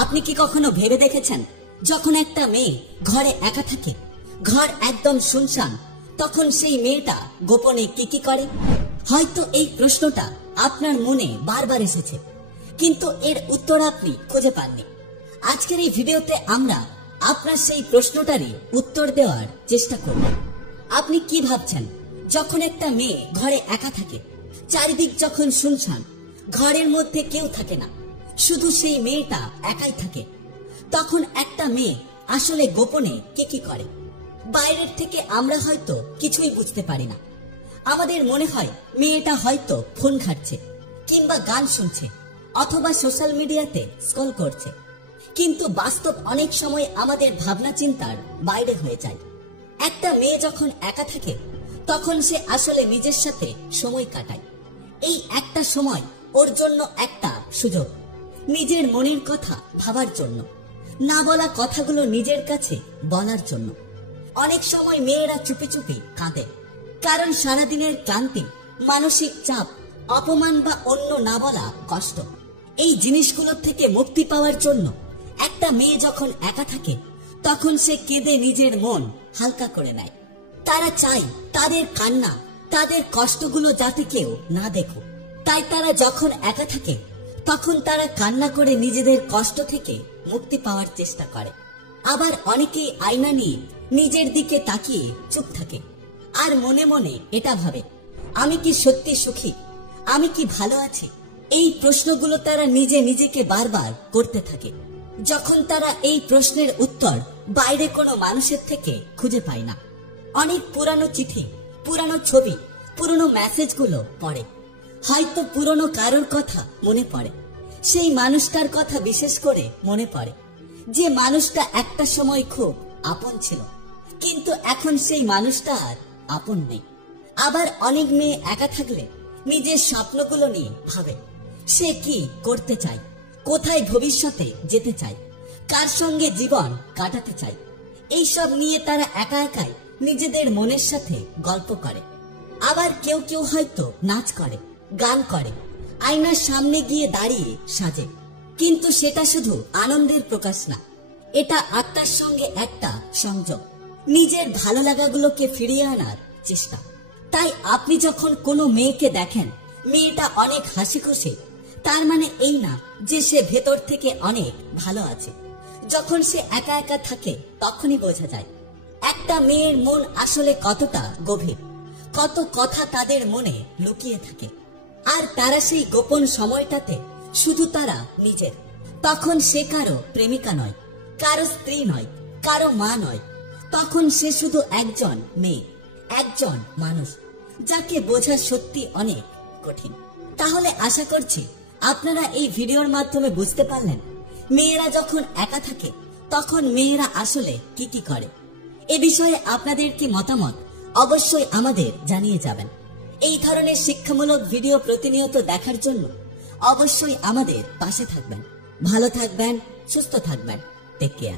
আপনি কি কখনো ভেবে দেখেছেন যখন একটা মেয়ে ঘরে একা থাকে, ঘর একদম শুনশান, তখন সেই মেয়েটা গোপনে কি কি করে? হয়তো এই প্রশ্নটা আপনার মনে বারবার এসেছে, কিন্তু এর উত্তর আপনি খুঁজে পাননি। আজকের এই ভিডিওতে আমরা আপনার সেই প্রশ্নটারই উত্তর দেওয়ার চেষ্টা করব। আপনি কি ভাবছেন যখন একটা মেয়ে ঘরে একা থাকে, চারিদিক যখন শুনশান, ঘরের মধ্যে কেউ থাকে না, শুধু সেই মেয়েটা একাই থাকে, তখন একটা মেয়ে আসলে গোপনে কি কি করে? বাইরের থেকে আমরা হয়তো কিছুই বুঝতে পারি না। আমাদের মনে হয় মেয়েটা হয়তো ফোন ঘাটছে, কিংবা গান শুনছে, অথবা সোশ্যাল মিডিয়াতে স্ক্রল করছে। কিন্তু বাস্তব অনেক সময় আমাদের ভাবনা চিন্তার বাইরে হয়ে যায়। একটা মেয়ে যখন একা থাকে, তখন সে আসলে নিজের সাথে সময় কাটায়। এই একটা সময় ওর জন্য একটা সুযোগ, নিজের মনের কথা ভাবার জন্য, না বলা কথাগুলো নিজের কাছে বলার জন্য। অনেক সময় মেয়েরা চুপি চুপি কাঁদে, কারণ সারাদিনের ক্লান্তি, মানসিক চাপ, অপমান বা অন্য না বলা কষ্ট, এই জিনিসগুলোর থেকে মুক্তি পাওয়ার জন্য একটা মেয়ে যখন একা থাকে, তখন সে কেঁদে নিজের মন হালকা করে নেয়। তারা চায় তাদের কান্না, তাদের কষ্টগুলো যাতে কেউ না দেখো। তাই তারা যখন একা থাকে, তখন তারা কান্না করে নিজেদের কষ্ট থেকে মুক্তি পাওয়ার চেষ্টা করে। আবার অনেকেই আয়না নিয়ে নিজের দিকে তাকিয়ে চুপ থাকে, আর মনে মনে এটা ভাবে, আমি কি সত্যি সুখী? আমি কি ভালো আছি? এই প্রশ্নগুলো তারা নিজে নিজেকে বারবার করতে থাকে। যখন তারা এই প্রশ্নের উত্তর বাইরে কোনো মানুষের থেকে খুঁজে পায় না, অনেক পুরানো চিঠি, পুরানো ছবি, পুরনো মেসেজগুলো পড়ে, হয়তো পুরনো কারোর কথা মনে পড়ে। সেই মানুষটার কথা বিশেষ করে মনে পড়ে, যে মানুষটা একটা সময় খুব আপন ছিল, কিন্তু এখন সেই মানুষটা আর আপন নেই। আবার অনেক মেয়ে একা থাকলে নিজের স্বপ্নগুলো নিয়ে ভাবে, সে কি করতে চায়, কোথায় ভবিষ্যতে যেতে চায়, কার সঙ্গে জীবন কাটাতে চায়। এইসব নিয়ে তারা একা একাই নিজেদের মনের সাথে গল্প করে। আবার কেউ কেউ হয়তো নাচ করে, গান করে, আয়নার সামনে গিয়ে দাঁড়িয়ে সাজে, কিন্তু সেটা শুধু আনন্দের প্রকাশ না, এটা আত্মার সঙ্গে একটা সংযোগ, নিজের ভালো লাগাগুলোকে ফিরিয়ে আনার চেষ্টা। তাই আপনি যখন কোনো মেয়েকে দেখেন মেয়েটা অনেক হাসি খুশি, তার মানে এই না যে সে ভেতর থেকে অনেক ভালো আছে। যখন সে একা একা থাকে, তখনই বোঝা যায় একটা মেয়ের মন আসলে কতটা গভীর, কত কথা তাদের মনে লুকিয়ে থাকে। আর তারা সেই গোপন সময়টাতে শুধু তারা নিজের। তখন সে কারো প্রেমিকা নয়, কারো স্ত্রী নয়, কারো মা নয়, তখন সে শুধু একজন মেয়ে, একজন মানুষ, যাকে বোঝা সত্যি অনেক কঠিন। তাহলে আশা করছি আপনারা এই ভিডিওর মাধ্যমে বুঝতে পারলেন, মেয়েরা যখন একা থাকে তখন মেয়েরা আসলে কি কি করে। এ বিষয়ে আপনাদের কি মতামত অবশ্যই আমাদের জানিয়ে যাবেন। এই ধরনের শিক্ষামূলক ভিডিও প্রতিনিয়ত দেখার জন্য অবশ্যই আমাদের পাশে থাকবেন। ভালো থাকবেন, সুস্থ থাকবেন। Take care.